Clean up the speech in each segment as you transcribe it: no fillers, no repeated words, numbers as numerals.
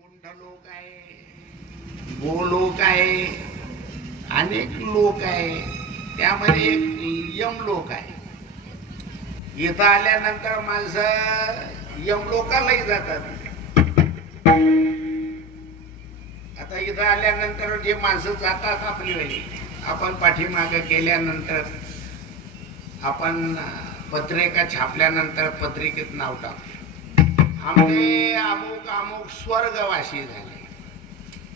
वैकुंठ लोक आहे, गोलोक आहे, अनेक लोक आहे. त्यामध्ये एक यम लोक आहे. इथं आल्यानंतर माणसं यमलोकालाही जातात. आता इथं आल्यानंतर जे माणसं जातात आपली वेळी, आपण पाठीमागे गेल्यानंतर आपण पत्रिका छापल्यानंतर पत्रिकेत नाव टाकतो, आमचे अमुक अमुक स्वर्गवासी झाले,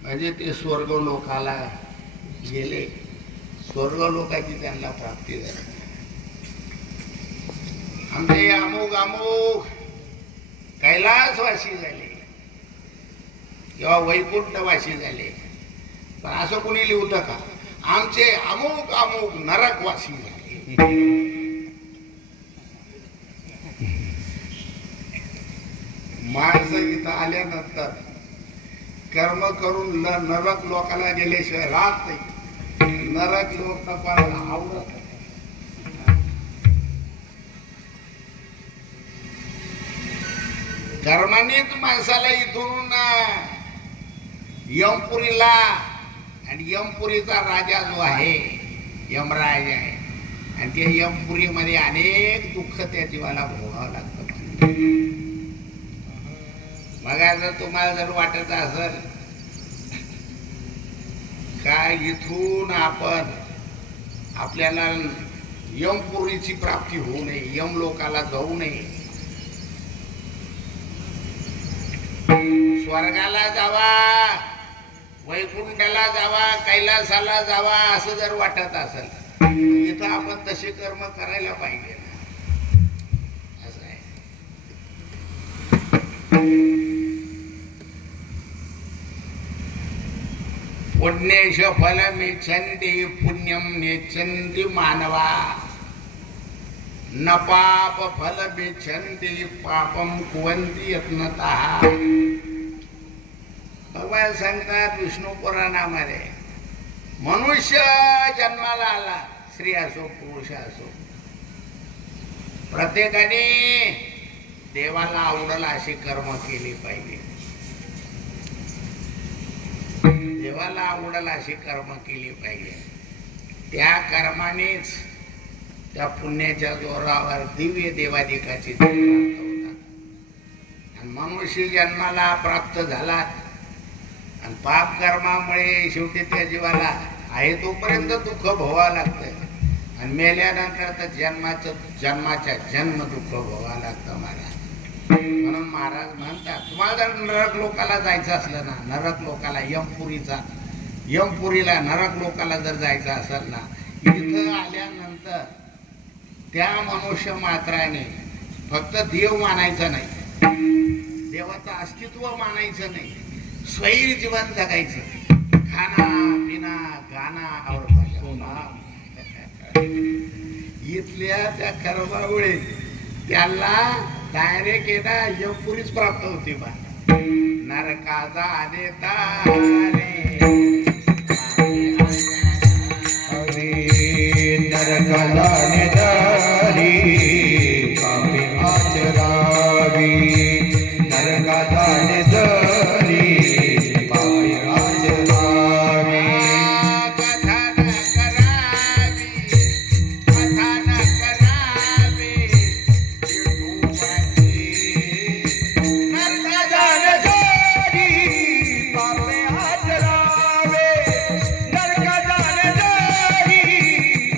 म्हणजे ते स्वर्ग लोकाला गेले, स्वर्ग लोकाची त्यांना प्राप्ती झाली. आमचे अमुक अमुक कैलासवासी झाले किंवा वैकुंठवासी झाले. पण असं कोणी लिहतं का, आमचे अमुक अमुक नरकवासी झाले. माणसं इथं आल्यानंतर कर्म करून नरक लोकाला गेल्याशिवाय राहत नाही. नरक लोक तपाला आवडत नाही. कर्मानेच माणसाला इथून यमपुरीला, आणि यमपुरीचा राजा जो आहे यमराज आहे, आणि त्या यमपुरीमध्ये अनेक दुःख त्या जीवाला भोगावं लागतं. बघा, जर तुम्हाला जर वाटत असेल काय इथून आपण आपल्याला यमपुरीची प्राप्ती होऊ नये, यम लोकाला जाऊ नये, स्वर्गाला जावा, वैकुंठाला जावा, कैलासाला जावा असं जर वाटत असेल, इथं आपण तसे कर्म करायला पाहिजे. असं आहे. पुण्येश फलमिच्छन्ति पुण्यम नेच्छन्ति मानवा, न पाप फलमिच्छन्ति पापम कुवन्ति यत्नतः. भगवान सांगतात विष्णू पुराणामध्ये, मनुष्य जन्माला आला, स्त्री असो पुरुष असो, प्रत्येकाने देवाला आवडला अशी कर्म केली पाहिजे. देवाला आवडला अशी कर्म केली पाहिजे. त्या कर्मानेच, त्या पुण्याच्या जोरावर दिव्य देवाधिकाची प्राप्त होतात. आणि मनुष्य जन्माला प्राप्त झाला, आणि पाप कर्मामुळे शेवटी त्या जीवाला आहे तोपर्यंत दुःख भोगावं लागतं, आणि मेल्यानंतर तर जन्माच्या जन्म दुःख भोगावं लागतं महाराज. म्हणून महाराज म्हणतात, तुम्हाला जर नरक लोकाला जायचं असलं ना, नरक लोकाला यमपुरीला नरक लोकाला जर जायचं असेल ना, इथं आल्यानंतर त्या मनुष्य मात्राने फक्त देव मानायचं नाही, देवाचं अस्तित्व मानायचं नाही, स्वैर जीवन जगायचं. खाना पिना गाना और इथल्या त्या कर्मामुळे त्याला डायरेक्ट येणं यमपुरीच प्राप्त होती. बा नरकाचा आदेता नरकाला निदारी पापी आचरावी, नरकाला निदारी पापी आचरावी. कथा न करावी, कथा न करावी, नरकाला निदारी पापी आचरावे, नरकाला निदारी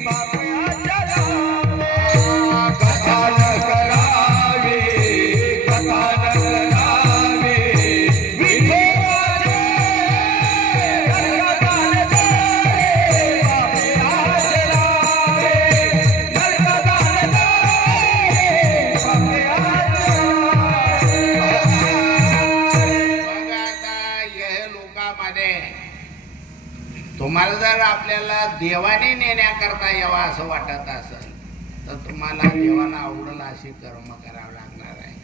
पापी आचरावे. कथा न करावे, कथा न करावे, विठोबाचे नरकाला निदारी पापी आचरावे, नरकाला निदारी पापी आचरावे. मग आता या लोकांमध्ये तुम्हाला जर आपल्याला देवाने नेण्याकरता यावा असं वाटत असेल, तर तुम्हाला देवाला आवडला अशी कर्म करावं लागणार आहे.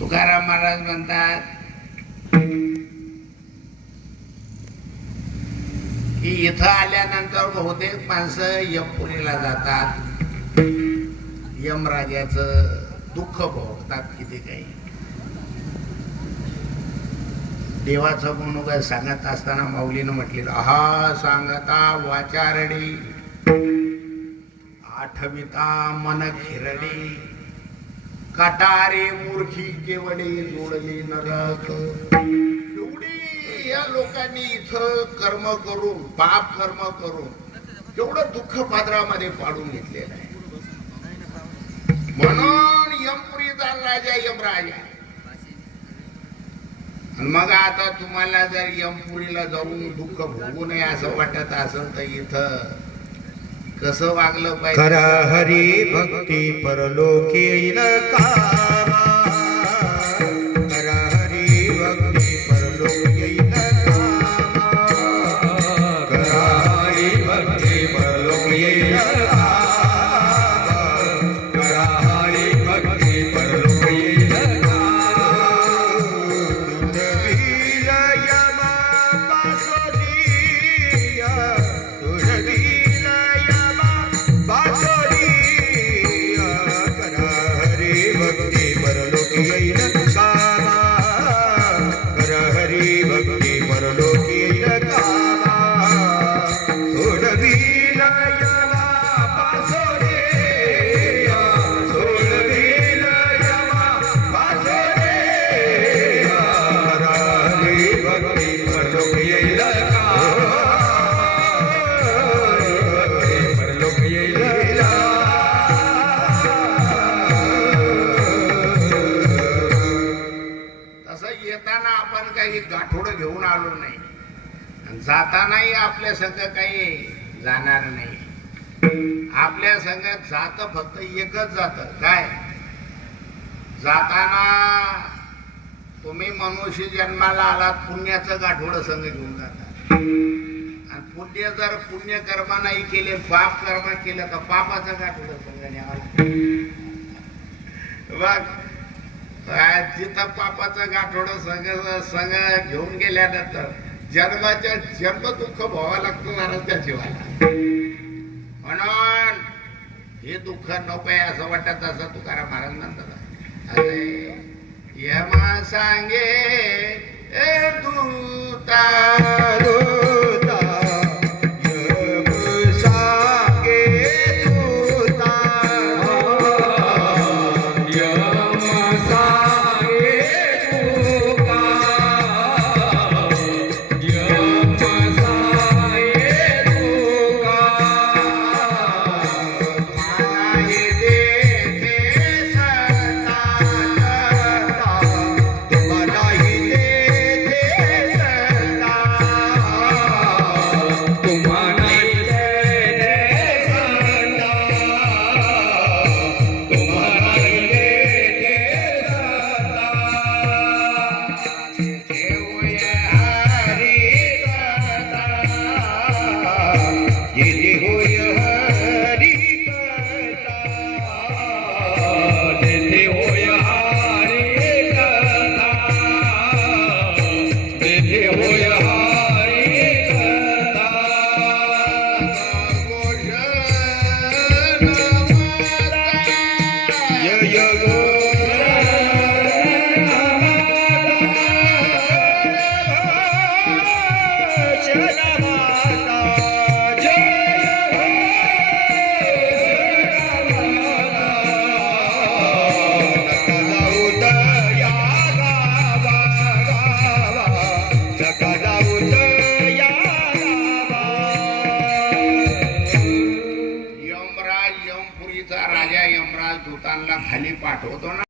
तुकाराम महाराज म्हणतात की इथं आल्यानंतर बहुतेक माणसं यमपुरीला जातात, यमराजाचं दुःख भोगतात किती काही. देवाचं म्हणून काय सांगत असताना माऊलीनं म्हटलेलं आहा सांगता वाचारडी आठविता मन खिरडी कटारे मूर्खी केवडी जोडली नरक. एवढी या लोकांनी इथं कर्म करून पाप कर्म करून तेवढं दुःख पादरामध्ये पाडून घेतलेलं आहे. म्हणून यमपुरीचा राजा यमराजा. आणि मग आता तुम्हाला जर यमपुरीला जाऊन दुःख भोगू नये असं वाटत असेल तर इथं कसं वागलं पाहिजे. करा हरी भक्ती परलोकी येईल कामा. करा हरी भक्ती परलोकी येईल कामा. करा हरी भक्ती परलोकी येईल कामा. करा हरी भक्ती परलोकी येईल कामा. तुझवील यमा पासोदिया. तुझवील यमा पासोदिया. करा हरी भक्ती परलोकी येईल कामा. करा हरी भक्ती परलोकी येईल कामा. सोडवील यमा पासोदिया. सोडवील यमा पासोदिया. करा हरी भक्ती परलोकी येईल कामा. परलोकी येईल तसं येताना आपण काही गाठोडं घेऊन आलो नाही आणि जातानाही आपल्या संग काही जाणार नाही. आपल्या संगत जात फक्त एकच जात काय. जाताना तुम्ही मनुष्य जन्माला आलात पुण्याचं गाठोडं संग घेऊन जाता. आणि पुण्य जर पुण्य कर्म नाही केले पाप कर्म केलं तर पापाचं गाठोडं संग न्यावं. बघ जिथं पापाचं गाठोडं संग घेऊन गेल्यानंतर जन्माच्या जन्म दुःख भोगावं लागतं महाराजच्या जीवाला. म्हणून हे दुःख नकोय असं वाटत असं तुकाराम महाराज म्हणतात. अरे यमा सांगे ए दूता. दूता. यम सांगे दूता. यम सांगे दूता. यम सांगे दूता. नाही देते सता सता. मनाही देते सता. तुम्हानाही देते सता. तुम्हानाही देते सता. देऊया हरी कथा. येथे होय हरी कथा. तेथे होय हरी कथा. तेथे होय हरी कथा. जय यमराज यमपुरीचा राजा यमराज दूतांना खाली पाठवतो ना.